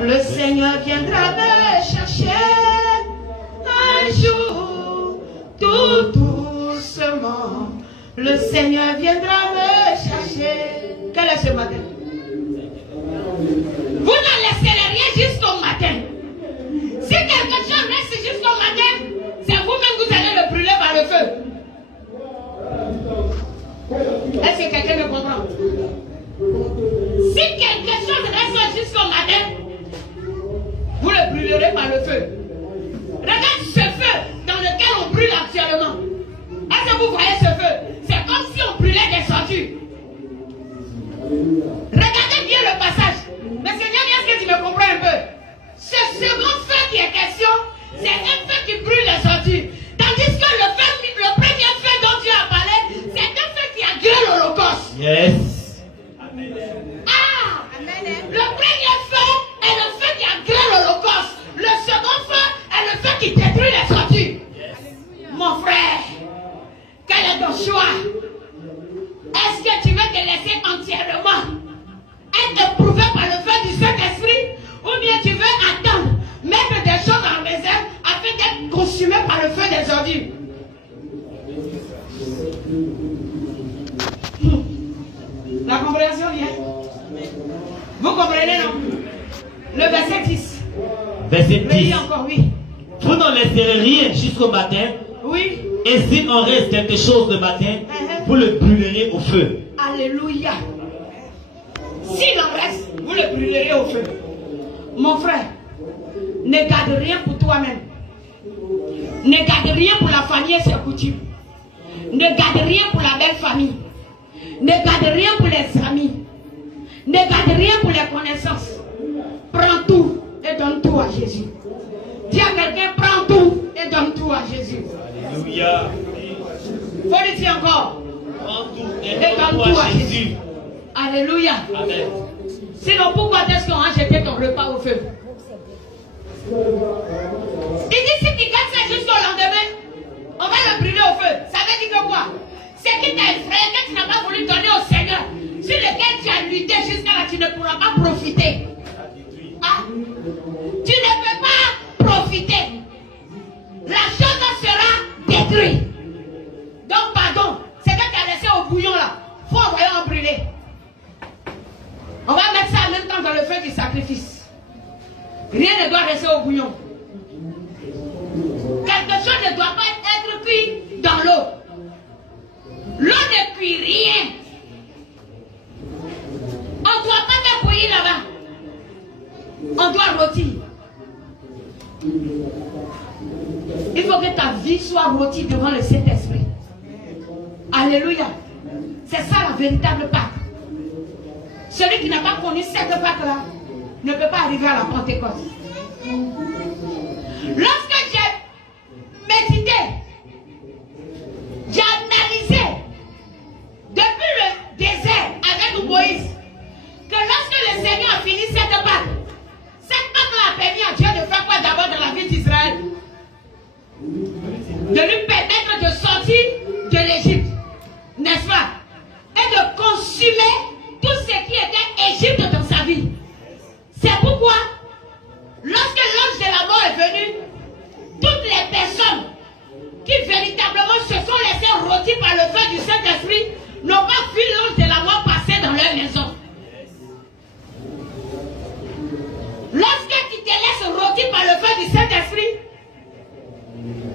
Le Seigneur viendra me chercher un jour, tout doucement. Le Seigneur viendra me chercher. Quel est ce matin? Vous ne laisserez rien jusqu'au matin. Si quelque chose reste jusqu'au matin, c'est vous-même que vous allez le brûler par le feu. Est-ce que quelqu'un me comprend? Si quelque chose reste jusqu'au matin, vous le brûlerez par le feu. Regarde ce feu dans lequel on brûle actuellement. Est-ce que vous voyez ce feu? C'est comme si on brûlait des ordures. Regardez bien le passage. Mais Seigneur, est-ce que tu me comprends un peu? Ce second feu qui est question, c'est un feu qui brûle les ordures. Tandis que le premier feu dont Dieu a parlé, c'est un feu qui a guéri l'Holocauste. Yes. Ah! Le premier feu est le feu qui a guéri l'Holocauste. Le second feu est le feu qui détruit les ordures. Mon frère, quel est ton choix? Est-ce que tu veux te laisser entièrement être éprouvé par le feu du Saint-Esprit, ou bien tu veux attendre, mettre des choses en réserve afin d'être consumé par le feu des ordures? La compréhension vient. Vous comprenez, non? Le verset 10. Verset 10. Encore, oui. Vous n'en laisserez rien jusqu'au matin. Oui. Et s'il en reste quelque chose le matin, vous le brûlerez au feu. Alléluia. S'il en reste, vous le brûlerez au feu. Mon frère, ne garde rien pour toi-même. Ne garde rien pour la famille et ses coutumes. Ne garde rien pour la belle famille. Ne garde rien pour les amis. Ne garde rien pour les connaissances. Prends tout et donne tout à Jésus. Dis à quelqu'un, prends tout et donne tout à Jésus. Alléluia. Faut le dire encore. Prends tout et donne tout à Jésus. Alléluia. Amen. Sinon, pourquoi est-ce qu'on a jeté ton repas au feu? Il dit, si tu gardes ça jusqu'au lendemain, on va le brûler au feu. Ça veut dire que quoi? C'est qui t'a effrayé, que tu n'as pas voulu donner au Seigneur, sur lequel tu as lutté jusqu'à là, tu ne pourras pas profiter. Ah, tu ne peux pas profiter. La chose sera détruite. Donc, pardon, c'est que tu as laissé au bouillon là. Il faut envoyer en brûler. On va mettre ça en même temps dans le feu du sacrifice. Rien ne doit rester au bouillon. Quelque chose ne doit pas être cuit dans l'eau. L'eau ne cuit rien. On ne doit pas faire bouillir là-bas. On doit rôtir. Il faut que ta vie soit rôtie devant le Saint-Esprit. Alléluia. C'est ça la véritable Pâque. Celui qui n'a pas connu cette Pâque-là ne peut pas arriver à la Pentecôte. Lorsque j'ai médité, j'ai analysé depuis le désert avec Moïse que lorsque le Seigneur a fini cette Pâque a permis à Dieu de faire quoi d'abord dans la vie d'Israël? De lui permettre de sortir de l'Égypte, n'est-ce pas? Et de consumer tout ce qui était Égypte dans sa vie. C'est pourquoi, lorsque l'ange de la mort est venu, toutes les personnes qui véritablement se sont laissées rôtir par le feu du Saint-Esprit n'ont pas vu l'ange de la mort passer dans leur maison. Lorsque tu te laisses rôtir par le feu du Saint-Esprit,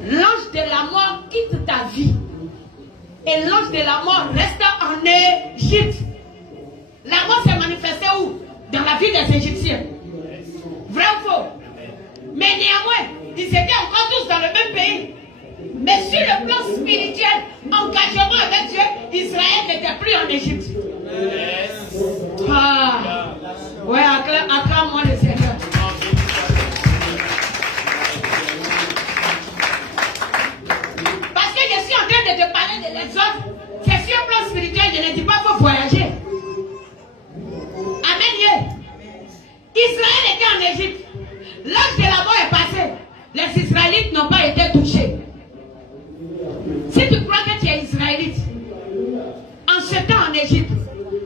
l'ange de la mort quitte ta vie. Et l'ange de la mort reste en Égypte. La mort s'est manifestée où? Dans la vie des Égyptiens. Vrai ou faux? Mais néanmoins, ils étaient encore tous dans le même pays. Mais sur le plan spirituel, engagement avec Dieu, Israël n'était plus en Égypte. Ah, ouais, acclame-moi le Seigneur. Parce que je suis en train de te parler de l'exode. C'est sur le plan spirituel, je ne dis pas qu'il faut voyager. Amen. Israël était en Égypte. L'âge de la mort est passé. Les Israélites n'ont pas été touchés. Si tu crois que tu es Israélite, en ce temps en Égypte,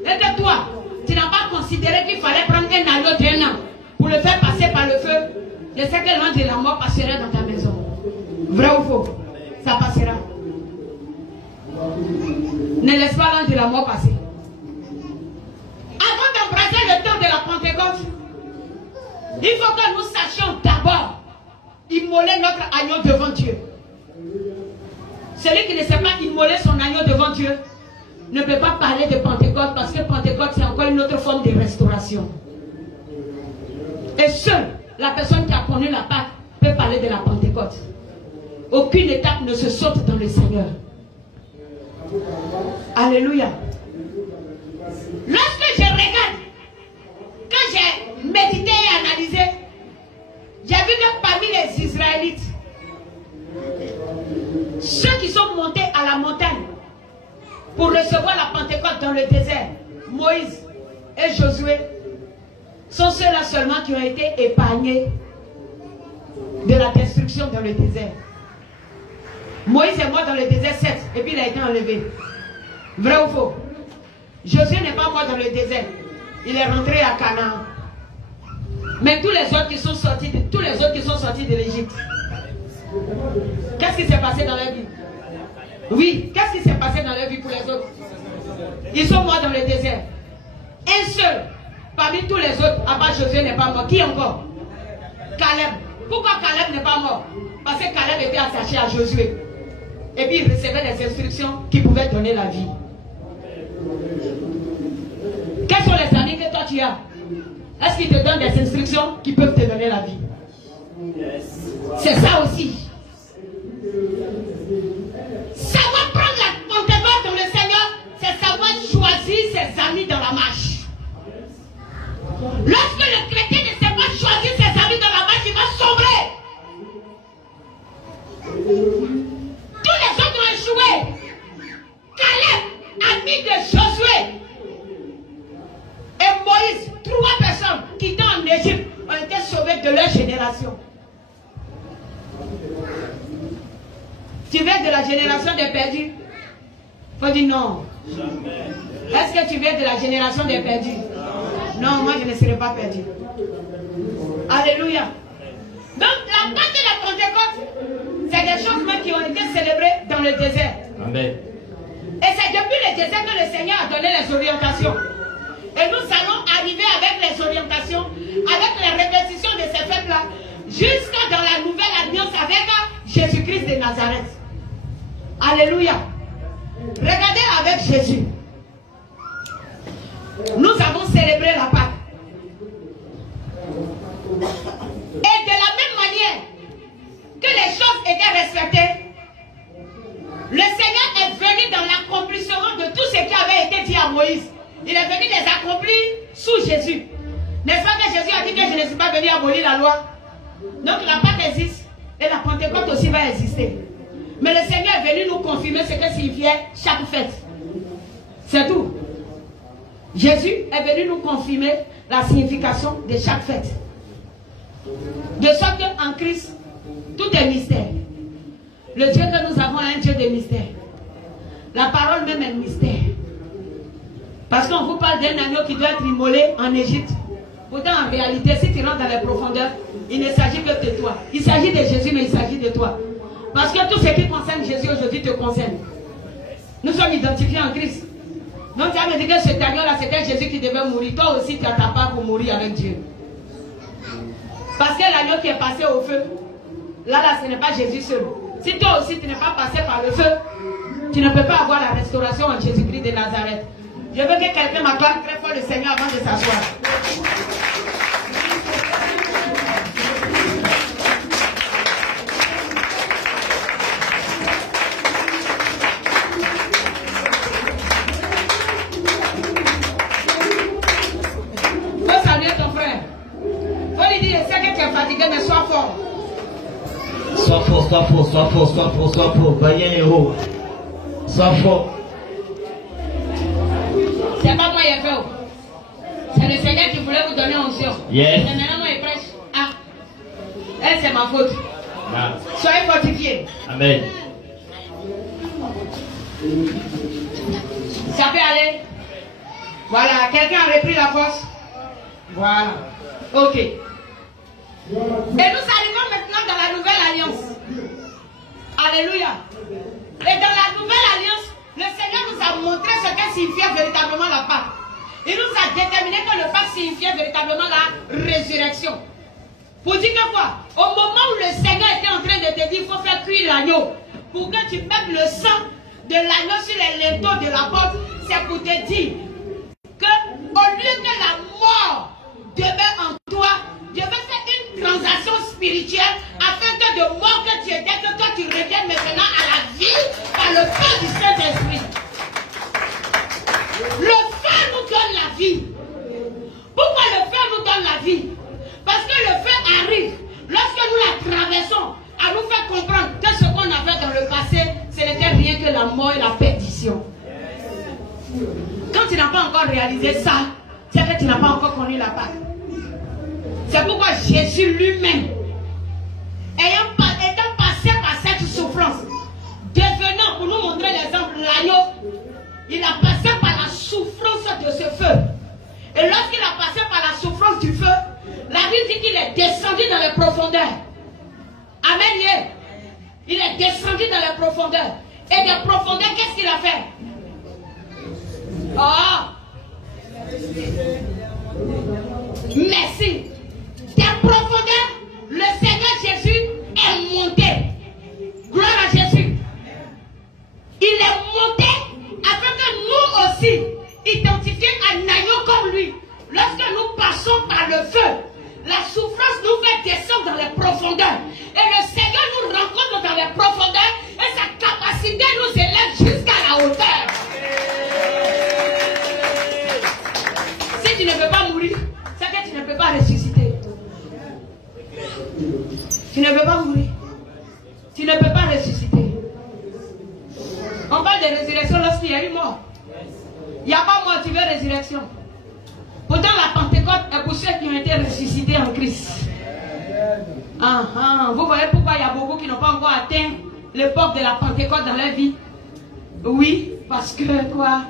et que toi, tu n'as pas considéré qu'il fallait prendre un agneau d'un an pour Je sais que l'ange de la mort passera dans ta maison. Vrai ou faux? Ça passera. Ne laisse pas l'ange de la mort passer. Avant d'embrasser le temps de la Pentecôte, il faut que nous sachions d'abord immoler notre agneau devant Dieu. Celui qui ne sait pas immoler son agneau devant Dieu ne peut pas parler de Pentecôte, parce que Pentecôte c'est encore une autre forme de restauration. Et seule la personne qui a connu la Pâque peut parler de la Pentecôte. Aucune étape ne se saute dans le Seigneur. Alléluia. Lorsque je regarde, quand j'ai médité et analysé, j'ai vu que parmi les Israélites, ceux qui sont montés à la montagne pour recevoir la Pentecôte dans le désert, Moïse et Josué, sont ceux-là seulement qui ont été épargnés de la destruction dans le désert. Moïse est mort dans le désert 7 et puis il a été enlevé. Vrai ou faux? Josué n'est pas mort dans le désert. Il est rentré à Canaan. Mais tous les autres qui sont sortis de l'Égypte, qu'est-ce qui s'est passé dans leur vie? Oui, qu'est-ce qui s'est passé dans leur vie pour les autres? Ils sont morts dans le désert. Un seul parmi tous les autres, à part Josué, n'est pas mort. Qui encore? Caleb. Pourquoi Caleb n'est pas mort? Parce que Caleb était attaché à Josué. Et puis il recevait des instructions qui pouvaient donner la vie. Quels sont les amis que toi tu as? Est-ce qu'ils te donnent des instructions qui peuvent te donner la vie? C'est ça aussi. Savoir prendre la Pentecôte dans le Seigneur, c'est savoir choisir ses amis dans la marche. Lorsque le chrétien ne sait pas choisir ses amis dans la marche, il va sombrer. Tous les autres ont échoué. Caleb, ami de Josué, et Moïse, 3 personnes qui étaient en Égypte, ont été sauvées de leur génération. Tu viens de la génération des perdus? Il faut dire non. Est-ce que tu viens de la génération des perdus? Non, moi je ne serai pas perdu. Alléluia. Donc la Pâque de la Pentecôte, c'est des choses même qui ont été célébrées dans le désert. Amen. Et c'est depuis le désert que le Seigneur a donné les orientations. Et nous allons arriver avec les orientations, avec les répétitions de ces fêtes-là, jusqu'à dans la nouvelle alliance avec Jésus-Christ de Nazareth. Alléluia. Regardez avec Jésus. Nous avons célébré la Pâque. Et de la même manière que les choses étaient respectées, le Seigneur est venu dans l'accomplissement de tout ce qui avait été dit à Moïse. Il est venu les accomplir sous Jésus. N'est-ce pas que Jésus a dit que je ne suis pas venu abolir la loi? Donc la Pâque existe et la Pentecôte aussi va exister. Mais le Seigneur est venu nous confirmer ce que signifiait chaque fête. C'est tout. Jésus est venu nous confirmer la signification de chaque fête. De sorte qu'en Christ, tout est mystère. Le Dieu que nous avons est un Dieu de mystère. La parole même est mystère. Parce qu'on vous parle d'un agneau qui doit être immolé en Égypte. Pourtant, en réalité, si tu rentres dans les profondeurs, il ne s'agit que de toi. Il s'agit de Jésus, mais il s'agit de toi. Parce que tout ce qui concerne Jésus aujourd'hui te concerne. Nous sommes identifiés en Christ. Donc tu vas me dire que cet agneau-là, c'était Jésus qui devait mourir. Toi aussi, tu as ta part pour mourir avec Dieu. Parce que l'agneau qui est passé au feu, là, ce n'est pas Jésus seul. Si toi aussi, tu n'es pas passé par le feu, tu ne peux pas avoir la restauration en Jésus-Christ de Nazareth. Je veux que quelqu'un m'acclame très fort le Seigneur avant de s'asseoir. Faut saluer ton frère. Faut lui dire, je sais que tu es fatigué, mais sois fort. Sois fort, sois fort, sois fort, sois fort, sois fort. Vaillant héros. Sois fort. C'est pas moi qui ai fait. C'est le Seigneur qui voulait vous donner onction. Yes. Mais maintenant, moi, il prêche. Ah. Elle, c'est ma faute. Yeah. Soyez fortifiés. Amen. Ça peut aller. Voilà. Quelqu'un a repris la force. Voilà. Ok. Et nous Alléluia. Et dans la nouvelle alliance, le Seigneur nous a montré ce que signifiait véritablement la Pâque. Il nous a déterminé que le Pâque signifiait véritablement la résurrection. Pour dire que quoi? Au moment où le Seigneur était en train de te dire, il faut faire cuire l'agneau, pour que tu mettes le sang de l'agneau sur les linteaux de la porte, c'est pour te dire que au lieu que la mort demeure en toi, je vais faire une transaction spirituelle afin que de mort que tu étais, que toi tu reviennes maintenant à la vie par le feu du Saint-Esprit. Le feu nous donne la vie. Pourquoi le feu nous donne la vie? Parce que le feu arrive lorsque nous la traversons à nous faire comprendre que ce qu'on a fait dans le passé, ce n'était rien que la mort et la perdition. Quand tu n'as pas encore réalisé ça, c'est que tu n'as pas encore connu la Pâque. C'est pourquoi Jésus lui-même, étant passé par cette souffrance, devenant, pour nous montrer l'exemple, l'agneau, il a passé par la souffrance de ce feu. Et lorsqu'il a passé par la souffrance du feu, la Bible dit qu'il est descendu dans les profondeurs. Amen. Il est descendu dans les profondeurs. Et des profondeurs, qu'est-ce qu'il a fait? Oh! Merci. Des profondeurs, le Seigneur Jésus est monté. Gloire à Jésus. Il est monté afin que nous aussi, identifier un agneau comme lui. Lorsque nous passons par le feu, la souffrance nous fait descendre dans les profondeurs. Et le Seigneur nous rencontre dans les profondeurs et sa capacité nous élève jusqu'à la hauteur. Si tu ne peux pas mourir, c'est que tu ne peux pas ressusciter. Tu ne peux pas mourir. Tu ne peux pas ressusciter. On parle de résurrection lorsqu'il y a eu mort. Il n'y a pas mort, tu veux résurrection. Pourtant la Pentecôte est pour ceux qui ont été ressuscités en Christ. Vous voyez pourquoi il y a beaucoup qui n'ont pas encore atteint l'époque de la Pentecôte dans leur vie? Oui, parce que quoi?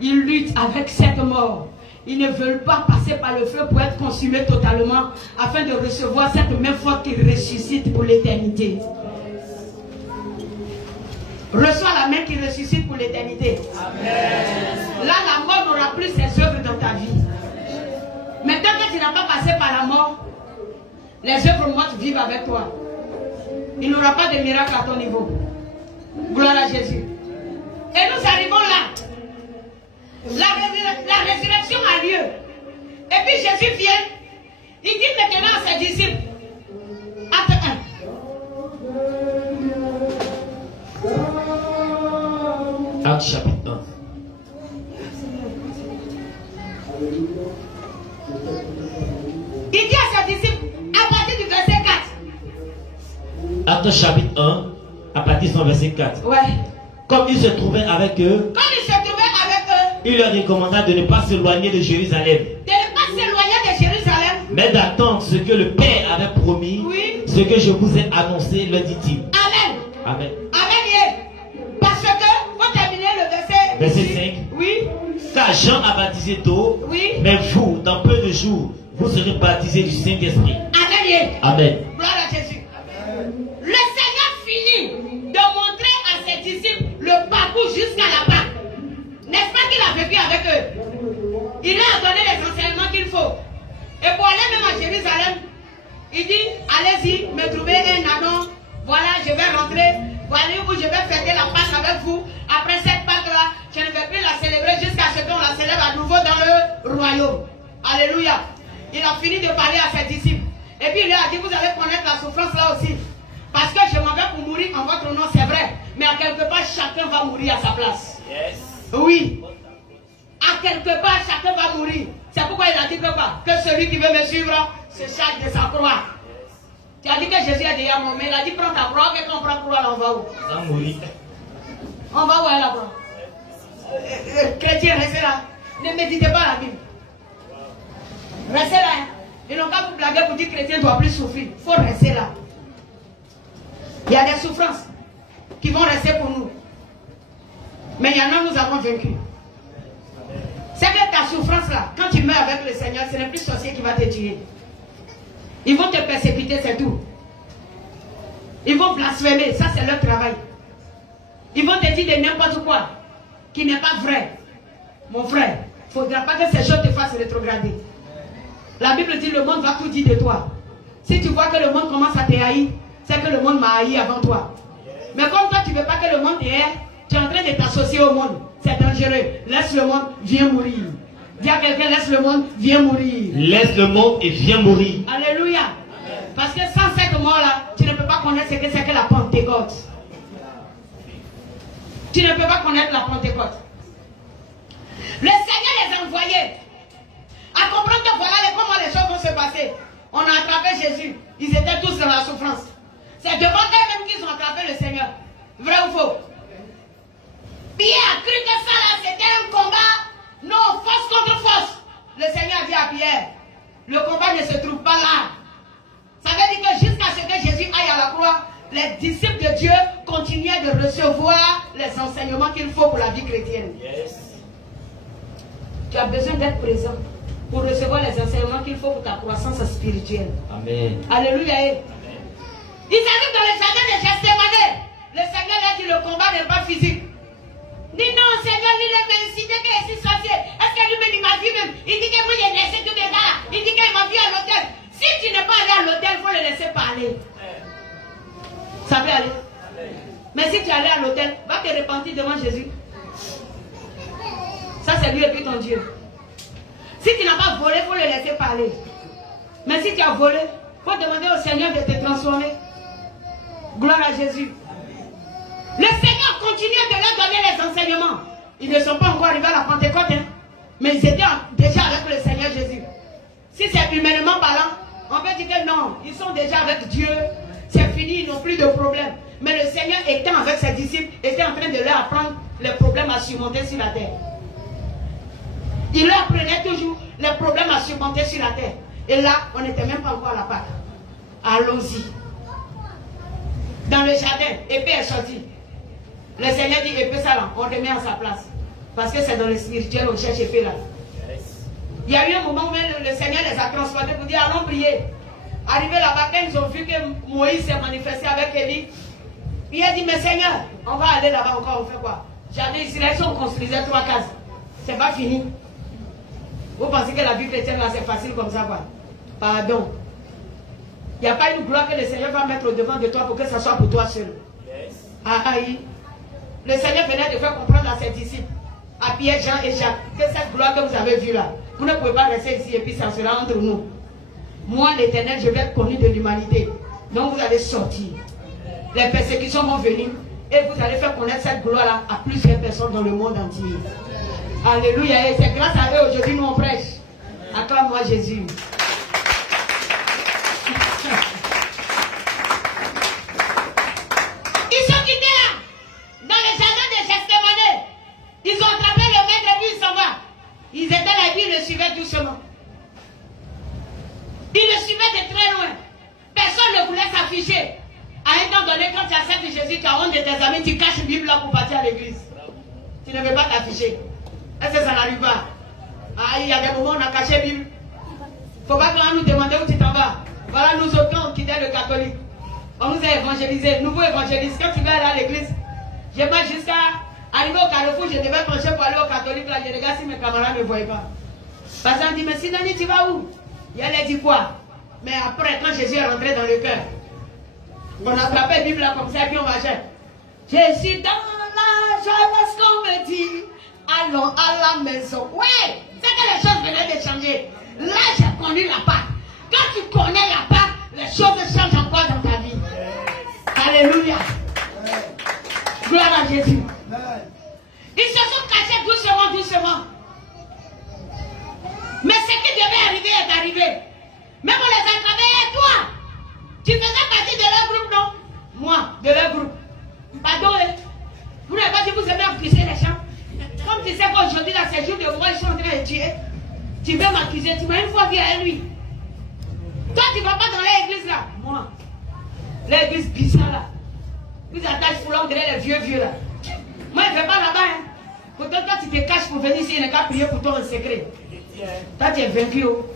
Ils luttent avec cette mort. Ils ne veulent pas passer par le feu pour être consumés totalement afin de recevoir cette même foi qui ressuscite pour l'éternité. Reçois la main qui ressuscite pour l'éternité. Là, la mort n'aura plus ses œuvres dans ta vie. Maintenant que tu n'as pas passé par la mort, les œuvres mortes vivent avec toi. Il n'y aura pas de miracle à ton niveau. Gloire à Jésus. Et nous arrivons là. La résurrection a lieu. Et puis Jésus vient. Il dit maintenant à ses disciples. Acte 1. Acte chapitre 1. Il dit à ses disciples, à partir du verset 4. Acte chapitre 1, à partir de son verset 4. Ouais. Comme il se trouvait avec eux, il leur recommanda de ne pas s'éloigner de Jérusalem. Mais d'attendre ce que le Père avait promis, oui. Ce que je vous ai annoncé, leur dit-il. Amen. Amen. Amen. Parce que, pour terminer le verset 5. Oui. Car Jean a baptisé d'eau, oui. Mais vous, dans peu de jours, vous serez baptisés du Saint-Esprit. Amen. Amen. Gloire à Jésus. Le Seigneur finit de montrer à ses disciples le parcours jusqu'à la Pâque. N'est-ce pas qu'il a vécu avec eux? Il leur a donné les enseignements qu'il faut. Et pour aller même à Jérusalem, il dit, allez-y, me trouver un anneau. Voilà, je vais rentrer. Voilà où je vais fêter la Pâque avec vous. Après cette Pâque-là, je ne vais plus la célébrer jusqu'à ce qu'on la célèbre à nouveau dans le royaume. Alléluia. Il a fini de parler à ses disciples. Et puis il leur a dit, vous allez connaître la souffrance là aussi. Parce que je m'en vais pour mourir en votre nom, c'est vrai. Mais à quelque part, chacun va mourir à sa place. Yes. Oui. À quelque part, chacun va mourir. C'est pourquoi il a dit que quoi? Que celui qui veut me suivre se charge de sa croix. Tu as dit que Jésus est déjà mort, mais il a dit prends ta croix, et quand on prend la croix, on va où? On va mourir. On va où est la croix? Chrétien, restez là. Ne méditez pas la Bible. Restez là. Hein. Ils n'ont pas vous blaguer pour dire que chrétien ne doit plus souffrir. Il faut rester là. Il y a des souffrances qui vont rester pour nous. Mais il y en a, nous avons vaincu. C'est que ta souffrance là, quand tu meurs avec le Seigneur, ce n'est plus sorcier qui va te tuer. Ils vont te persécuter, c'est tout. Ils vont blasphémer, ça c'est leur travail. Ils vont te dire de n'importe quoi, qui n'est pas vrai. Mon frère, il ne faudra pas que ces choses te fassent rétrograder. La Bible dit le monde va tout dire de toi. Si tu vois que le monde commence à te haïr, c'est que le monde m'a haï avant toi. Mais comme toi tu ne veux pas que le monde te haï, tu es en train de t'associer au monde. C'est dangereux. Laisse le monde, viens mourir. Dis à quelqu'un, laisse le monde, viens mourir. Laisse le monde et viens mourir. Alléluia. Parce que sans cette mort-là, tu ne peux pas connaître ce que c'est que la Pentecôte. Tu ne peux pas connaître la Pentecôte. Le Seigneur les a envoyés à comprendre que voilà comment les choses vont se passer. On a attrapé Jésus. Ils étaient tous dans la souffrance. C'est devant eux-mêmes qu'ils ont attrapé le Seigneur. Vrai ou faux? Pierre a cru que ça là c'était un combat. Non, force contre force. Le Seigneur a dit à Pierre, le combat ne se trouve pas là. Ça veut dire que jusqu'à ce que Jésus aille à la croix, les disciples de Dieu continuaient de recevoir les enseignements qu'il faut pour la vie chrétienne. Yes. Tu as besoin d'être présent pour recevoir les enseignements qu'il faut pour ta croissance spirituelle. Amen. Alléluia. Amen. Ils arrivent dans le jardin de Gethsémane. Le Seigneur leur dit, le combat n'est pas physique. Dit non, Seigneur, lui m'a incité que je suis sorcier. Est-ce que lui-même il m'a vu même? Il dit que moi j'ai laissé tout les gars là. Il dit qu'il m'a vu à l'hôtel. Si tu n'es pas allé à l'hôtel, il faut le laisser parler. Ça peut aller. Mais si tu es allé à l'hôtel, va te repentir devant Jésus. Ça c'est lui et puis ton Dieu. Si tu n'as pas volé, il faut le laisser parler. Mais si tu as volé, il faut demander au Seigneur de te transformer. Gloire à Jésus. Le Seigneur continuait de leur donner les enseignements. Ils ne sont pas encore arrivés à la Pentecôte, hein, mais ils étaient déjà avec le Seigneur Jésus. Si c'est humainement parlant, on peut dire que non, ils sont déjà avec Dieu. C'est fini, ils n'ont plus de problème. Mais le Seigneur étant avec ses disciples, était en train de leur apprendre les problèmes à surmonter sur la terre. Il leur apprenait toujours les problèmes à surmonter sur la terre. Et là, on n'était même pas encore à la Pâque. Allons-y. Dans le jardin, épée est sortie. Le Seigneur dit épée ça là, on remet à sa place. Parce que c'est dans le spirituel, on cherche épée là. Il y a eu un moment où le Seigneur les a transportés pour dire allons prier. Arrivé là-bas, quand ils ont vu que Moïse s'est manifesté avec Élie, il a dit mais Seigneur, on va aller là-bas encore, on fait quoi? Jardin Israël, on construisait 3 cases. C'est pas fini. Vous pensez que la vie chrétienne là c'est facile comme ça quoi? Pardon. Il n'y a pas une gloire que le Seigneur va mettre au devant de toi pour que ça soit pour toi seul. Aïe. Le Seigneur venait de faire comprendre à ses disciples, à Pierre, Jean et Jacques, que cette gloire que vous avez vue là, vous ne pouvez pas rester ici et puis ça sera entre nous. Moi, l'Éternel, je vais être connu de l'humanité. Donc vous allez sortir. Les persécutions vont venir et vous allez faire connaître cette gloire là à plusieurs personnes dans le monde entier. Alléluia. Et c'est grâce à eux aujourd'hui nous on prêche. Acclame-moi Jésus. Ils sont quittés là, dans le jardin de Gethsémane. Ils ont attrapé le maître et puis ils s'en vont. Ils étaient là et puis ils le suivaient doucement. Ils le suivaient de très loin. Personne ne voulait s'afficher. À un temps donné, quand tu acceptes Jésus, tu as honte de tes amis, tu caches une Bible là pour partir à l'église. Tu ne veux pas t'afficher. Est-ce que ça n'arrive pas? Ah, il y a des moments où on a caché la Bible. Il ne faut pas qu'on nous demande où tu t'en vas. Voilà, nous autres, on quittait le catholique. On nous a évangélisés, nouveau évangéliste. Quand tu vas aller à l'église, je marche jusqu'à arriver au carrefour, je devais pencher pour aller au catholique. Là, je regarde si mes camarades ne me voyaient pas. Parce qu'on dit, mais Sinani, tu vas où? Il allait dire quoi? Mais après, quand Jésus est rentré dans le cœur, on attrapait la Bible là comme ça, et puis on marchait. Je suis dans la joie parce qu'on me dit, allons à la maison. Ouais, c'est que les choses venaient de changer. Là, j'ai connu la Pâque. Quand tu connais la Pâque, les choses changent encore dans ta vie. Alléluia. Gloire à Jésus. Ils se sont cachés doucement, doucement. Mais ce qui devait arriver est arrivé. Même on les a attrapés, et toi, tu faisais partie de leur groupe, non? Moi, de leur groupe. Pardon, vous n'avez pas dit que vous aimez accuser les gens. Comme tu sais qu'aujourd'hui, là, c'est jour de moi, ils sont en train de tuer. Tu veux m'accuser, tu m'as une fois vu à lui. Toi, tu ne vas pas dans l'église là. Moi, l'église bizarre là. Vous attaches foulons derrière les vieux là. Moi, je ne vais pas là-bas. Hein. Pourtant, toi, tu te caches pour venir ici, il n'y a qu'à prier pour toi en secret. Toi, tu es vaincu. Oh.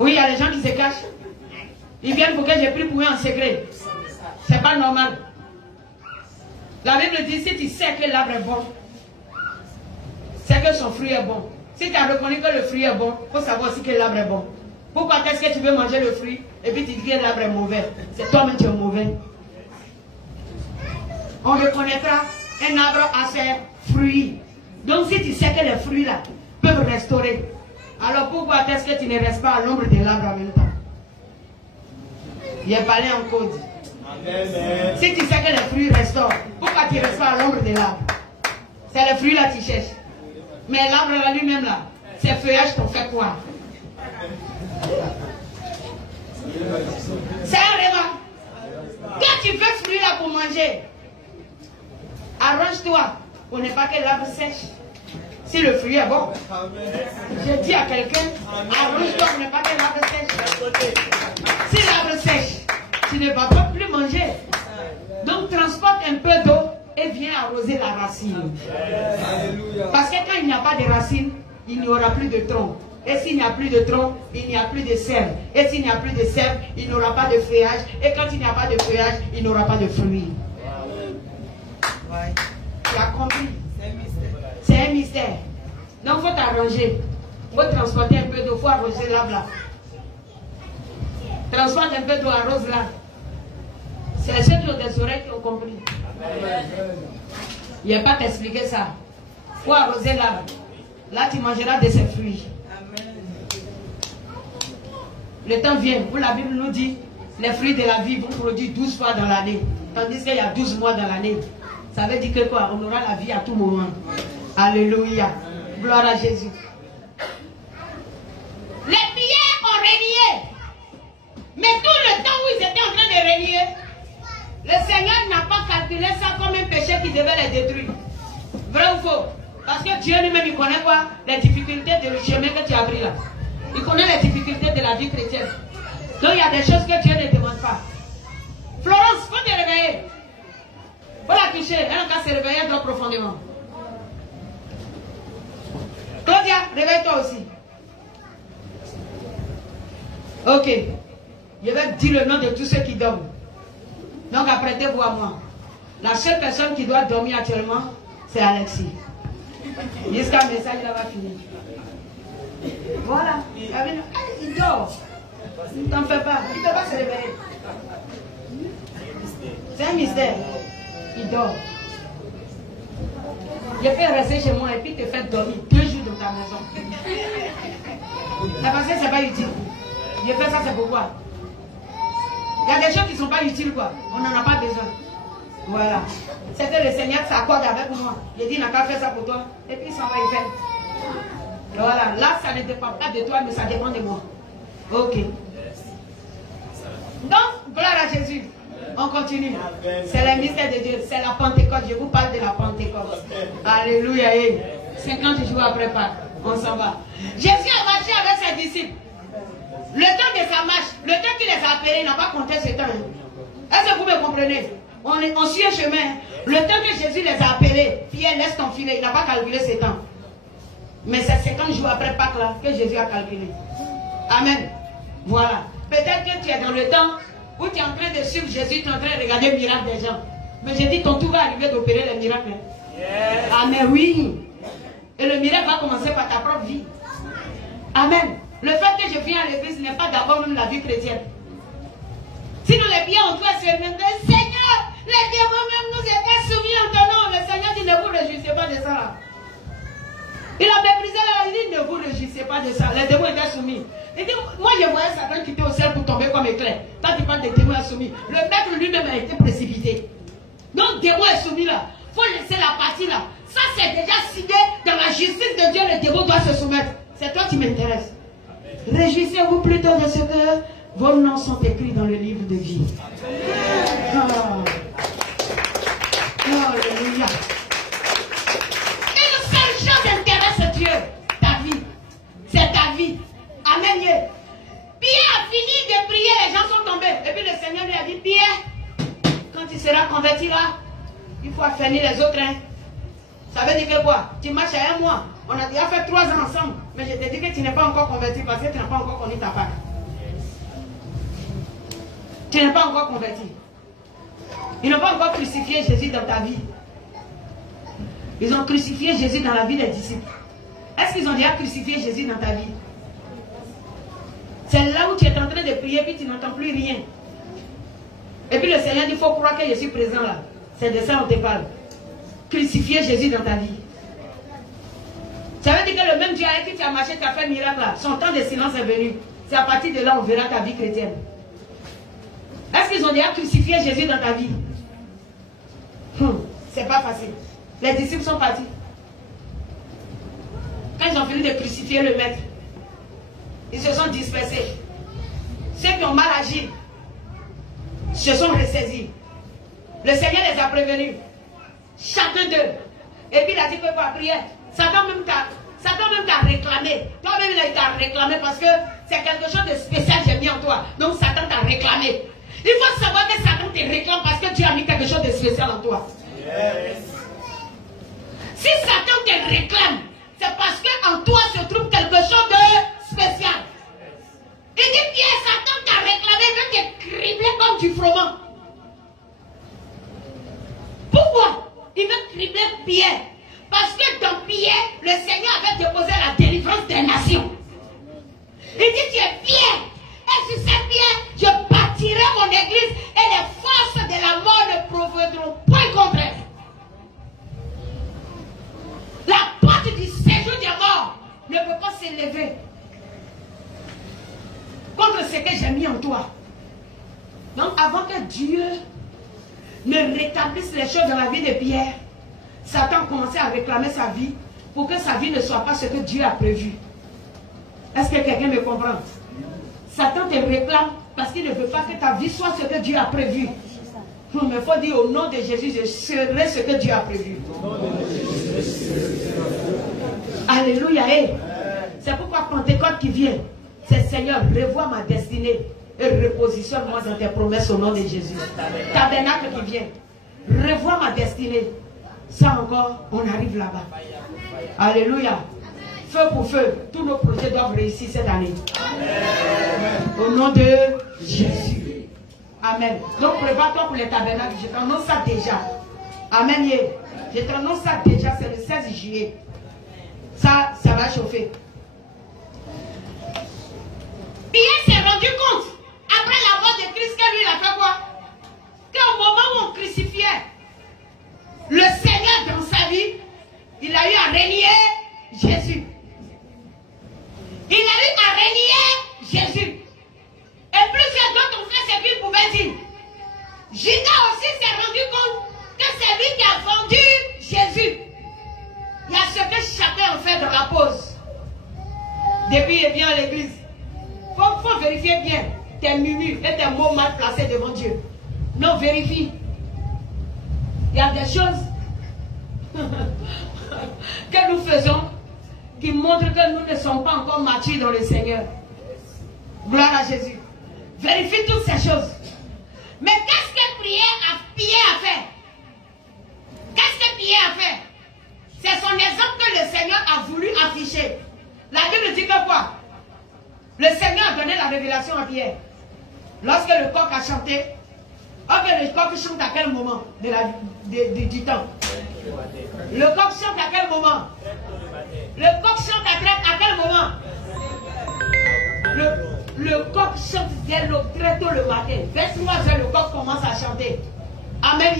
Oui, il y a des gens qui se cachent. Ils viennent pour que je prie pour eux en secret. C'est pas normal. La Bible dit, si tu sais que l'arbre est bon, c'est que son fruit est bon. Si tu as reconnu que le fruit est bon, il faut savoir aussi que l'arbre est bon. Pourquoi est-ce que tu veux manger le fruit et puis tu dis que l'arbre est mauvais? C'est toi-même qui es mauvais. On reconnaîtra un arbre à ses fruits. Donc si tu sais que les fruits là peuvent restaurer, alors pourquoi est-ce que tu ne restes pas à l'ombre de l'arbre en même temps? Il a parlé en code. Amen. Si tu sais que les fruits restaurent, pourquoi tu ne restes pas à l'ombre de l'arbre? C'est les fruits là que tu cherches. Mais l'arbre là lui-même là, ses feuillages t'ont fait quoi? C'est un rêve. Quand tu veux fruits là pour manger, arrange-toi pour ne pas que l'arbre sèche. Si le fruit est bon, je dis à quelqu'un, arrange-toi pour ne pas que l'arbre sèche. Si l'arbre sèche, tu ne vas pas plus manger. Donc transporte un peu d'eau et viens arroser la racine. Parce que quand il n'y a pas de racine, il n'y aura plus de tronc. Et s'il n'y a plus de tronc, il n'y a plus de sève. Et s'il n'y a plus de sève, il n'y aura pas de feuillage. Et quand il n'y a pas de feuillage, il n'y aura pas de fruits. Tu as compris? C'est un mystère. Donc il faut t'arranger. Il faut transporter un peu d'eau. Il faut arroser l'arbre là. Transporte un peu d'eau, arrose là. C'est ceux qui ont des oreilles qui ont compris. Il n'y a pas t'expliquer ça. Il faut arroser l'arbre. Là tu mangeras de ses fruits. Le temps vient où la Bible nous dit les fruits de la vie vont produire 12 fois dans l'année. Tandis qu'il y a 12 mois dans l'année. Ça veut dire que quoi? On aura la vie à tout moment. Alléluia. Gloire à Jésus. Les pierres ont régné. Mais tout le temps où ils étaient en train de régner, le Seigneur n'a pas calculé ça comme un péché qui devait les détruire. Vrai ou faux? Parce que Dieu lui-même, il connaît quoi? Les difficultés de chemin que tu as pris là. Il connaît les difficultés de la vie chrétienne. Donc il y a des choses que Dieu ne demande pas. Florence, il faut te réveiller. Il faut la toucher. Elle n'a qu'à se réveiller, elle dort profondément. Claudia, réveille-toi aussi. Ok. Je vais dire le nom de tous ceux qui dorment. Donc apprêtez-vous à moi. La seule personne qui doit dormir actuellement, c'est Alexis. Jusqu'à le message, il va finir. Voilà. Il dort. Ne t'en fais pas. Il ne peut pas se réveiller. C'est un mystère. Il dort. Je fais rester chez moi et puis te faire dormir 2 jours dans ta maison. C'est parce que ce n'est pas utile. Je fais ça, c'est pourquoi. Il y a des choses qui ne sont pas utiles, quoi. On n'en a pas besoin. Voilà. C'est que le Seigneur s'accorde avec moi. Je dis, il n'a qu'à faire ça pour toi. Et puis il s'en va y faire. Voilà. Là, ça ne dépend pas de toi, mais ça dépend de moi. Ok. Donc, gloire à Jésus. On continue. C'est le mystère de Dieu. C'est la Pentecôte. Je vous parle de la Pentecôte. Alléluia. 50 jours après Pâques. On s'en va. Jésus a marché avec ses disciples. Le temps de sa marche, le temps qu'il les a appelés, il n'a pas compté ce temps. Est-ce que vous me comprenez? On suit un chemin. Le temps que Jésus les a appelés, Pierre, laisse ton filet. Il n'a pas calculé ce temps. Mais c'est 50 jours après Pâques là que Jésus a calculé. Amen. Voilà. Peut-être que tu es dans le temps où tu es en train de suivre Jésus, tu es en train de regarder le miracle des gens. Mais j'ai dit, ton tour va arriver d'opérer les miracles. Yes. Amen, oui. Et le miracle va commencer par ta propre vie. Amen. Le fait que je viens à l'église n'est pas d'abord même la vie chrétienne. Sinon les biens ont tout à se demander, Seigneur, les démons même nous étaient soumis en ton nom. Le Seigneur dit, ne vous réjouissez pas de ça. Il a méprisé là, il dit, ne vous réjouissez pas de ça. Les démons étaient soumis. Il dit, moi je voyais Satan quitter au ciel pour tomber comme éclair. Quand tu parles des démons soumis, le maître lui-même a été précipité. Donc démon est soumis là. Il faut laisser la partie là. Ça c'est déjà signé dans la justice de Dieu, le démon doit se soumettre. C'est toi qui m'intéresse. Réjouissez-vous plutôt de ce que vos noms sont écrits dans le livre de vie. Oh. Alléluia. Une seule chose intéresse Dieu, ta vie. C'est ta vie. Amen. Pierre a fini de prier, les gens sont tombés. Et puis le Seigneur lui a dit, Pierre, quand tu seras converti là, il faut affermir les autres. Hein. Ça veut dire que quoi? Tu marches à 1 mois. On a déjà fait 3 ans ensemble. Mais je te dis que tu n'es pas encore converti parce que tu n'as pas encore connu ta Pâque. Tu n'es pas encore converti. Ils n'ont pas encore crucifié Jésus dans ta vie. Ils ont crucifié Jésus dans la vie des disciples. Est-ce qu'ils ont déjà crucifié Jésus dans ta vie? C'est là où tu es en train de prier puis tu n'entends plus rien. Et puis le Seigneur dit, il faut croire que je suis présent là. C'est de ça on te parle. Crucifier Jésus dans ta vie. Ça veut dire que le même Dieu avec qui tu as marché, tu as fait un miracle là. Son temps de silence est venu. C'est à partir de là on verra ta vie chrétienne. Est-ce qu'ils ont déjà crucifié Jésus dans ta vie? C'est pas facile. Les disciples sont partis. Quand ils ont fini de crucifier le maître, ils se sont dispersés. Ceux qui ont mal agi se sont ressaisis. Le Seigneur les a prévenus. Chacun d'eux. Et puis il a dit que par prière, Satan même t'a réclamé. Toi-même il t'a réclamé parce que c'est quelque chose de spécial que j'ai mis en toi. Donc Satan t'a réclamé. Il faut savoir que Satan te réclame parce que Dieu a mis quelque chose de spécial en toi. Yes. Si Satan te réclame, c'est parce qu'en toi se trouve quelque chose de spécial. Il dit, Pierre, Satan t'a réclamé, il veut te cribler comme du froment. Pourquoi? Il veut cribler Pierre. Parce que dans Pierre, le Seigneur avait déposé la délivrance des nations. Il dit, tu es Pierre. Et sur cette pierre, je bâtirai mon église et les forces de la mort ne proviendront point contre elle. La porte du séjour des morts ne peut pas s'élever contre ce que j'ai mis en toi. Donc avant que Dieu ne rétablisse les choses dans la vie de Pierre, Satan commençait à réclamer sa vie pour que sa vie ne soit pas ce que Dieu a prévu. Est-ce que quelqu'un me comprend? Satan te réclame parce qu'il ne veut pas que ta vie soit ce que Dieu a prévu. Mais il faut dire au nom de Jésus, je serai ce que Dieu a prévu. Alléluia. C'est pourquoi Pentecôte qui vient, c'est Seigneur, revois ma destinée et repositionne-moi dans tes promesses au nom de Jésus. Tabernacle qui vient, revois ma destinée. Ça encore, on arrive là-bas. Alléluia. Feu pour feu, tous nos projets doivent réussir cette année. Au nom de Jésus. Amen. Donc prépare-toi pour les tabernacles. Je t'annonce ça déjà. Amen. Je t'annonce ça déjà. C'est le 16 juillet. Ça va chauffer. Pierre s'est rendu compte, après la mort de Christ, que lui, il a fait quoi? Qu'au moment où on crucifiait le Seigneur dans sa vie, il a eu à renier Jésus. Il a eu à renier Jésus. Et plusieurs d'autres ont fait ce qu'ils pouvaient dire. Judas aussi s'est rendu compte que c'est lui qui a vendu Jésus. Il y a ce que chacun en fait dans la pause. Depuis il vient à l'église. Il faut vérifier bien tes murmures et tes mots mal placés devant Dieu. Non, vérifie. Il y a des choses que nous faisons qui montrent que nous ne sommes pas encore matures dans le Seigneur. Gloire à Jésus. Vérifie toutes ces choses. Mais qu'est-ce que Pierre a fait? Qu'est-ce que Pierre a fait? C'est son exemple que le Seigneur a voulu afficher. La Bible dit que quoi? Le Seigneur a donné la révélation à Pierre. Lorsque le coq a chanté, le coq chante à quel moment du temps? Le coq chante à quel moment? Le coq chante à quel moment? Le coq chante très tôt le matin. Vers 3 heures, le coq commence à chanter. Amen.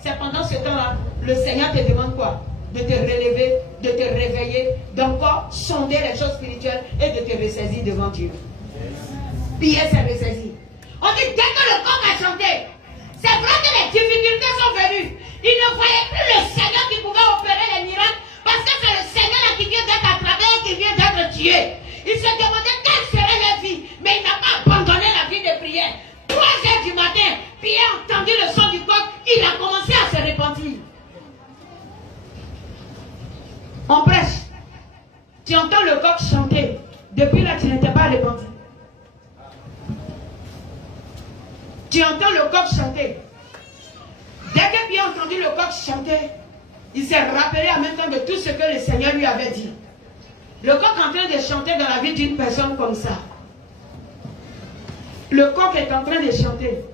C'est pendant ce temps-là, le Seigneur te demande quoi? De te relever, de te réveiller, d'encore sonder les choses spirituelles et de te ressaisir devant Dieu. Pierre s'est ressaisi. On dit dès que le coq a chanté, c'est vrai que les difficultés sont venues. Il ne voyait plus le Seigneur qui pouvait opérer les miracles parce que c'est le Seigneur là qui vient d'être attrapé, qui vient d'être tué. Il se demandait quelle serait la vie, mais il n'a pas abandonné la vie de prière. 3 heures du matin, Pierre a entendu le son du coq, il a commencé à se repentir. On prêche. Tu entends le coq chanter. Depuis là, tu n'étais pas repenti. Tu entends le coq chanter. Dès que Pierre a entendu le coq chanter, il s'est rappelé en même temps de tout ce que le Seigneur lui avait dit. Le coq est en train de chanter dans la vie d'une personne comme ça. Le coq est en train de chanter.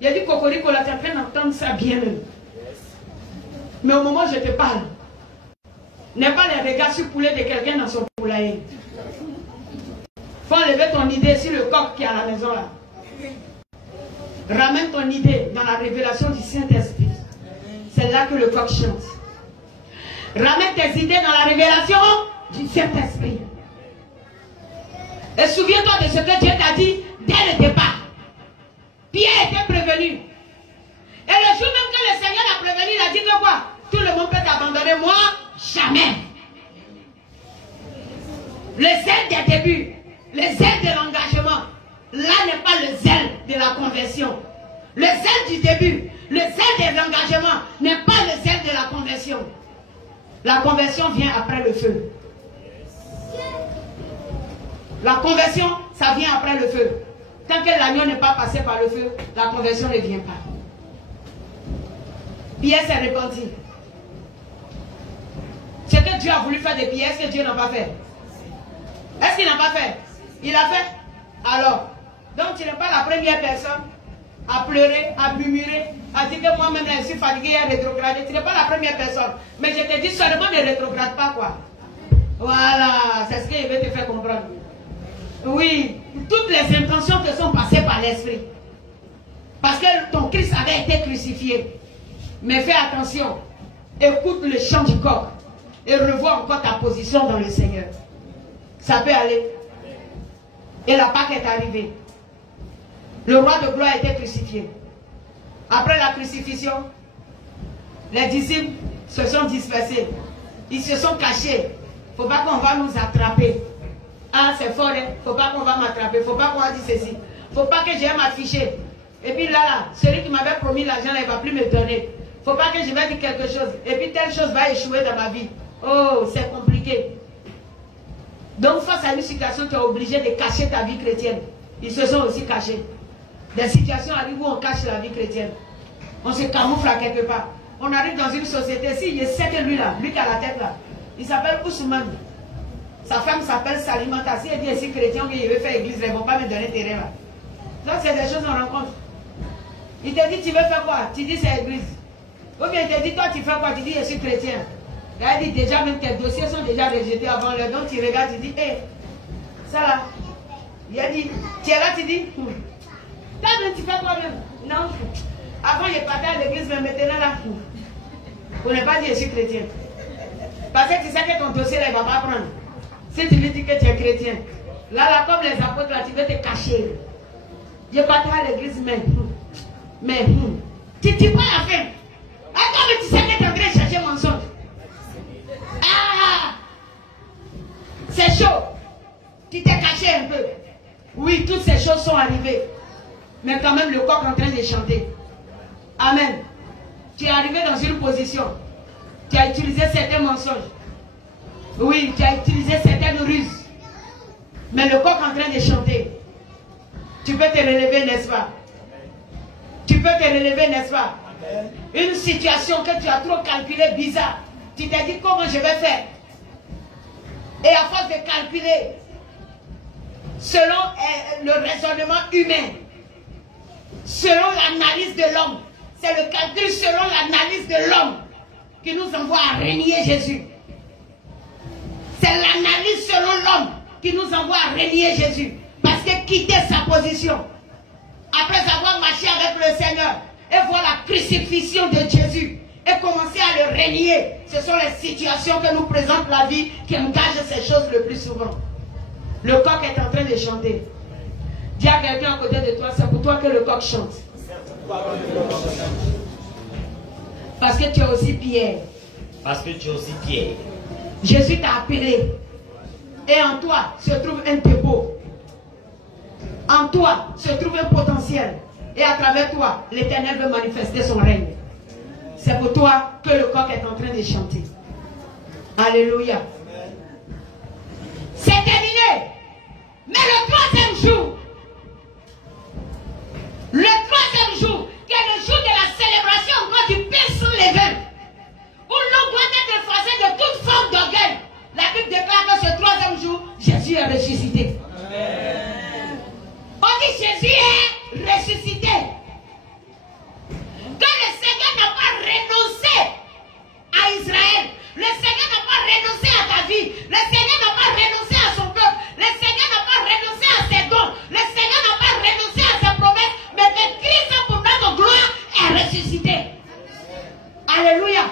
Il a dit Cocorico, là, tu es en train d'entendre ça bien même. Mais au moment où je te parle, n'aie pas les regards sur le poulet de quelqu'un dans son poulailler. Il faut enlever ton idée sur le coq qui est à la maison là. Ramène ton idée dans la révélation du Saint-Esprit. C'est là que le coq chante. Ramène tes idées dans la révélation du Saint-Esprit. Et souviens-toi de ce que Dieu t'a dit dès le départ. Pierre était prévenu. Et le jour même que le Seigneur l'a prévenu, il a dit que quoi? Tout le monde peut t'abandonner, moi, jamais. Le zèle des débuts, le zèle de l'engagement, là n'est pas le zèle de la conversion. Le zèle du début, le zèle de l'engagement n'est pas le zèle de la conversion. La conversion vient après le feu. La conversion, ça vient après le feu. Tant que l'agneau n'est pas passé par le feu, la conversion ne vient pas. Pierre s'est repenti. Ce que Dieu a voulu faire de Pierre, est-ce que Dieu n'a pas fait? Est-ce qu'il n'a pas fait? Il a fait. Alors, donc tu n'es pas la première personne à pleurer, à murmurer, à dire que moi-même je suis fatigué et rétrogradé. Tu n'es pas la première personne. Mais je te dis seulement ne rétrograde pas quoi. Voilà, c'est ce que je vais te faire comprendre. Oui, toutes les intentions te sont passées par l'esprit. Parce que ton Christ avait été crucifié. Mais fais attention. Écoute le chant du coq. Et revois encore ta position dans le Seigneur. Ça peut aller. Et la Pâque est arrivée. Le roi de gloire a été crucifié. Après la crucifixion, les disciples se sont dispersés. Ils se sont cachés. Il ne faut pas qu'on va nous attraper. Ah, c'est fort, il ne faut pas qu'on va m'attraper. Il ne faut pas qu'on va dire ceci. Il ne faut pas que j'aille m'afficher. Et puis là, celui qui m'avait promis l'argent, il ne va plus me donner. Il ne faut pas que je vais dire quelque chose. Et puis telle chose va échouer dans ma vie. Oh, c'est compliqué. Donc face à une situation, tu es obligé de cacher ta vie chrétienne. Ils se sont aussi cachés. Des situations arrivent où on cache la vie chrétienne. On se camoufle à quelque part. On arrive dans une société. Si je sais que lui là, lui qui a la tête là, il s'appelle Ousmane. Sa femme s'appelle Salimata. Si elle dit ici chrétien, mais il veut faire église, ils ne vont pas me donner terrain là. Donc c'est des choses qu'on rencontre. Il te dit, tu veux faire quoi? Tu dis c'est église. Ou bien il te dit, toi tu fais quoi? Tu dis, je suis chrétien. Là, il dit, déjà même tes dossiers sont déjà rejetés avant l'heure. Donc tu regardes, tu dis, hé, ça là. Il a dit, tu es là, tu dis, toi-même tu fais quoi même? Non. Avant il partait à l'église, mais maintenant là, on n'est pas dit, je suis chrétien. Parce que tu sais que ton dossier là, il ne va pas prendre. Si tu lui dis que tu es chrétien, là, comme les apôtres, là, tu veux te cacher. Je partais à l'église, mais tu pas la fin. Attends, mais tu sais que tu es en train de chercher mensonge. Ah, c'est chaud. Tu t'es caché un peu. Oui, toutes ces choses sont arrivées. Mais quand même, le coq est en train de chanter. Amen. Tu es arrivé dans une position. Tu as utilisé certains mensonges. Oui, tu as utilisé certaines ruses. Mais le coq est en train de chanter. Tu peux te relever, n'est-ce pas? Tu peux te relever, n'est-ce pas? Une situation que tu as trop calculée, bizarre. Tu t'es dit comment je vais faire. Et à force de calculer, selon le raisonnement humain, selon l'analyse de l'homme, c'est le calcul selon l'analyse de l'homme qui nous envoie à renier Jésus. C'est l'analyse selon l'homme qui nous envoie à renier Jésus. Parce que quitter sa position, après avoir marché avec le Seigneur, et voir la crucifixion de Jésus, et commencer à le renier, ce sont les situations que nous présente la vie qui engagent ces choses le plus souvent. Le coq est en train de chanter. Dis à quelqu'un à côté de toi, c'est pour toi que le coq chante. Parce que tu es aussi Pierre. Parce que tu es aussi Pierre. Jésus t'a appelé. Et en toi se trouve un dépôt. En toi se trouve un potentiel. Et à travers toi, l'Éternel veut manifester son règne. C'est pour toi que le coq est en train de chanter. Alléluia. C'est terminé. Mais le troisième jour, qui est le jour de la célébration encore du pain sans levain, où l'on doit être effacé de toute forme d'orgueil, la Bible déclare que ce troisième jour, Jésus est ressuscité. Amen. On dit Jésus est ressuscité. ressuscité. Alléluia.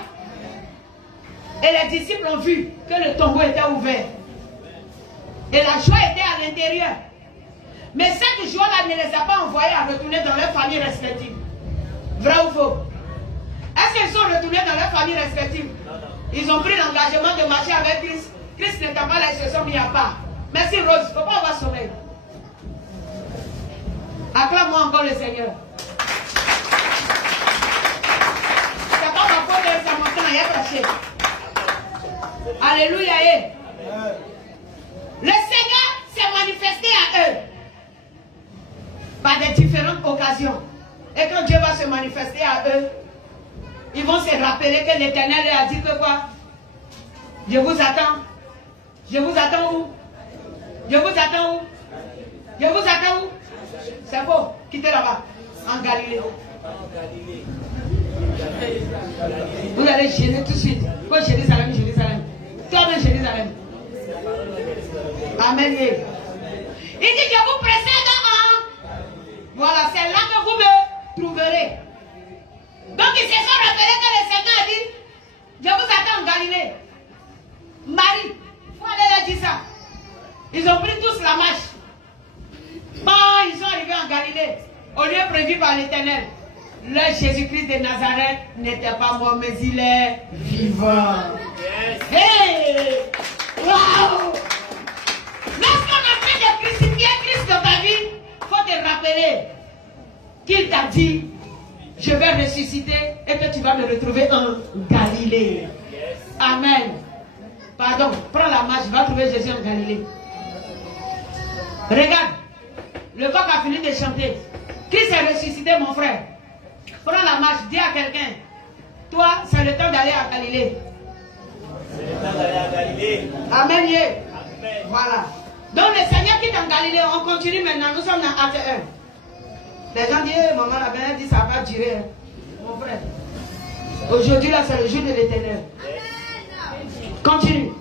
Et les disciples ont vu que le tombeau était ouvert. Et la joie était à l'intérieur. Mais cette joie-là ne les a pas envoyés à retourner dans leurs familles respectives. Vrai ou faux? Est-ce qu'ils sont retournés dans leurs familles respectives? Ils ont pris l'engagement de marcher avec Christ. Christ n'était pas là, ils se sont mis à part. Merci Rose, il ne faut pas avoir sommeil. Acclame-moi encore le Seigneur. C'est pas ma faute, c'est mon temps, il est prêché. Alléluia. Le Seigneur s'est manifesté à eux par des différentes occasions. Et quand Dieu va se manifester à eux, ils vont se rappeler que l'Éternel a dit que quoi? Je vous attends. Je vous attends où? Je vous attends où? Je vous attends où? C'est faux. Quittez là-bas. En Galilée. Vous allez gêner tout de suite. Quoi Jérusalem, Jérusalem? Toi-même Jérusalem. Amen. Il dit je vous précède en... Voilà, c'est là que vous me trouverez. Donc ils se sont rappelés que le Seigneur a dit je vous attends en Galilée. Marie, il faut aller leur dire ça. Ils ont pris tous la marche. Bon, ils sont arrivés en Galilée, au lieu prévu par l'Éternel. Le Jésus-Christ de Nazareth n'était pas mort, mais il est vivant. Hey! Wow! Lorsqu'on a fait de crucifier Christ dans ta vie, il faut te rappeler qu'il t'a dit je vais ressusciter et que tu vas me retrouver en Galilée. Amen. Pardon, prends la marche, va trouver Jésus en Galilée. Regarde, le coq a fini de chanter. Qui s'est ressuscité, mon frère? Prends la marche, dis à quelqu'un. Toi, c'est le temps d'aller à Galilée. C'est le temps d'aller à Galilée. Amen. Amen. Voilà. Donc le Seigneur quitte en Galilée, on continue maintenant. Nous sommes dans Acte 1. Les gens disent, maman, la belle dit, ça va durer. Mon frère. Aujourd'hui, là, c'est le jour de l'Éternel. Continue.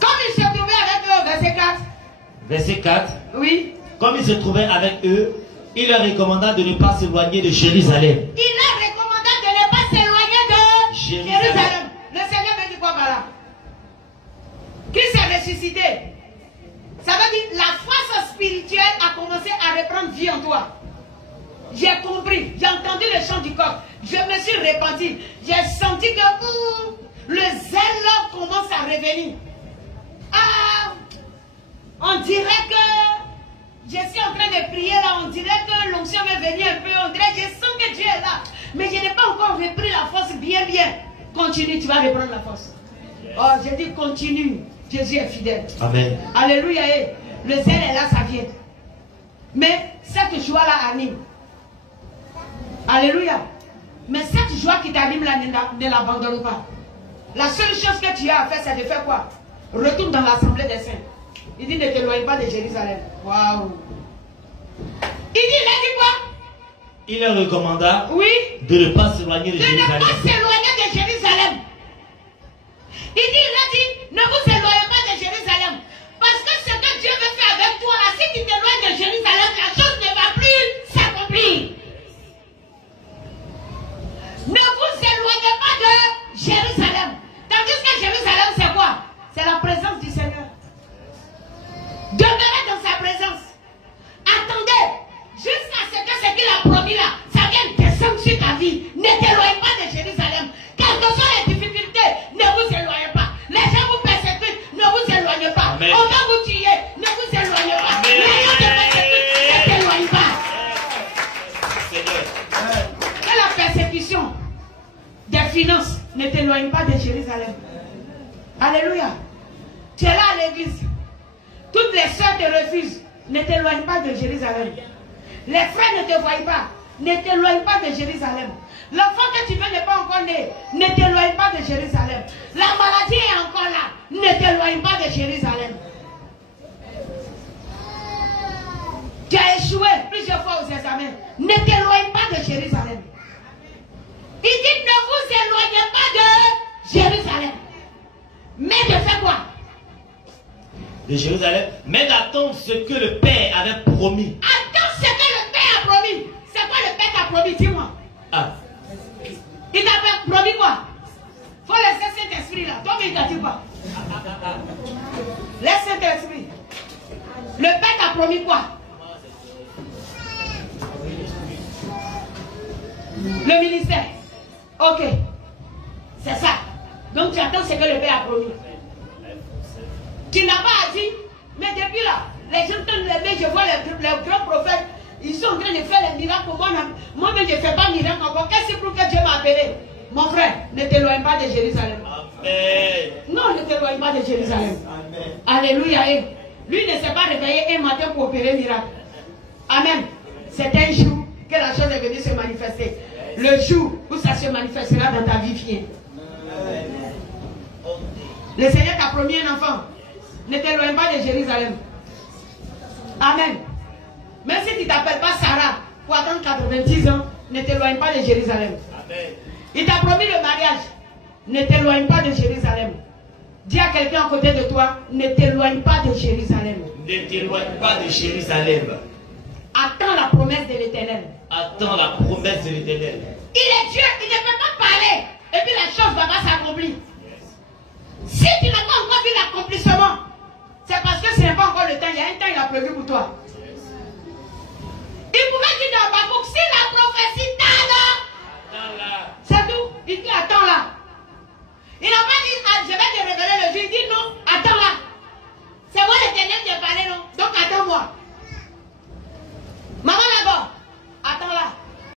Comme il se trouvait avec eux, verset 4. Verset 4. Oui. Comme il se trouvait avec eux, il leur recommanda de ne pas s'éloigner de Jérusalem. Il leur recommanda de ne pas s'éloigner de Jérusalem. Le Seigneur veut dire quoi par là? Qui s'est ressuscité? Ça veut dire la force spirituelle a commencé à reprendre vie en toi. J'ai compris, j'ai entendu le chant du coq. Je me suis repenti. J'ai senti que le zèle commence à revenir. Ah, on dirait que je suis en train de prier là. On dirait que l'onction m'est venue un peu. On dirait que je sens que Dieu est là. Mais je n'ai pas encore repris la force bien. Continue, tu vas reprendre la force. Oh, j'ai dit continue. Jésus est fidèle. Amen. Alléluia. Le zèle est là, ça vient. Mais cette joie-là anime. Alléluia. Mais cette joie qui t'anime là, ne l'abandonne pas. La seule chose que tu as à faire, c'est de faire quoi? Retourne dans l'assemblée des saints. Il dit ne t'éloigne pas de Jérusalem. Waouh. Il dit quoi? Il leur recommanda de ne pas s'éloigner de Jérusalem. De ne pas s'éloigner de Jérusalem. Il a dit ne vous éloignez pas de Jérusalem. Parce que ce que Dieu veut faire avec toi, là, si tu t'éloignes de Jérusalem, la chose ne va plus s'accomplir. Ne vous éloignez pas de Jérusalem. Tandis que Jérusalem, c'est quoi? C'est la présence du Seigneur. Demeurez dans sa présence. Attendez jusqu'à ce qu'il a promis là, ça vienne descendre sur ta vie. Ne t'éloigne pas de Jérusalem. Quelles que soient les difficultés, ne vous éloignez pas. Les gens vous persécutent, ne vous éloignez pas. Amen. On va vous tuer, ne vous éloignez pas. Amen. Les gens te persécutent, ne t'éloigne pas. Que la persécution des finances ne t'éloigne pas de Jérusalem. Alléluia. Tu es là à l'église. Toutes les soeurs te refusent. Ne t'éloigne pas de Jérusalem. Les frères ne te voient pas. Ne t'éloigne pas de Jérusalem. L'enfant que tu veux n'est pas encore né. Ne t'éloigne pas de Jérusalem. La maladie est encore là. Ne t'éloigne pas de Jérusalem. Tu as échoué plusieurs fois aux examens. Ne t'éloigne pas de Jérusalem. Il dit ne vous éloignez pas de Jérusalem. Mais de faire quoi? De Jérusalem, mais d'attendre ce que le Père avait promis. Attends ce que le Père a promis. C'est quoi le Père t'a promis? Dis-moi. Ah, promis quoi? Faut laisser Saint-Esprit là. Toi, mais il t'a dit pas. Laisse Saint-Esprit. Le Père t'a promis quoi? Le ministère. Ok. C'est ça. Donc tu attends ce que le Père a promis. Tu n'as pas dit, mais depuis là, les gens tendent les mains, je vois les grands prophètes, ils sont en train de faire les miracles. Moi-même, je ne fais pas de miracle encore. Qu'est-ce pour que Dieu m'a appelé? Mon frère, ne t'éloigne pas de Jérusalem. Amen. Non, ne t'éloigne pas de Jérusalem. Amen. Alléluia. Lui ne s'est pas réveillé un matin pour opérer un miracle. Amen. C'est un jour que la chose est venue se manifester. Le jour où ça se manifestera dans ta vie vient. Le Seigneur t'a promis un enfant. Ne t'éloigne pas de Jérusalem. Amen. Même si tu ne t'appelles pas Sarah pour attendre 90 ans, ne t'éloigne pas de Jérusalem. Amen. Il t'a promis le mariage. Ne t'éloigne pas de Jérusalem. Dis à quelqu'un à côté de toi, ne t'éloigne pas de Jérusalem. Ne t'éloigne pas de Jérusalem. Attends la promesse de l'Éternel. Attends la promesse de l'Éternel. Il est Dieu, il ne peut pas parler. Et puis la chose va pas s'accomplir. Si tu n'as pas encore vu l'accomplissement, c'est parce que ce n'est pas encore le temps. Il y a un temps, il a prévu pour toi. Il pouvait dire dans Habakkuk, si la prophétie tarde, c'est tout. Il dit attends là. Il n'a pas dit ah, je vais te révéler le jour. Il dit non, attends là. C'est moi l'Éternel qui a parlé, non? Donc attends-moi. Maman là-bas,